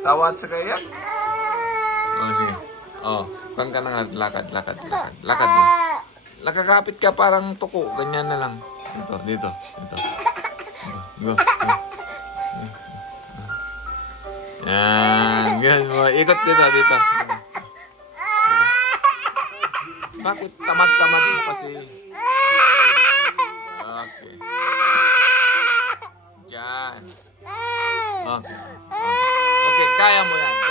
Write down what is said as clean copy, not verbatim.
Tawad sa kaya? Oh, sige. Oh, kuhan ka na nga. Lakad. Lakad mo. Lakagapit ka parang tuko. Ganyan na lang. Dito. Go. Yan. Ganyan mo. Ikot dito. Bakit tamad-tamad mo kasi? Okay. Diyan. Okay. Okay, kaya mo yan.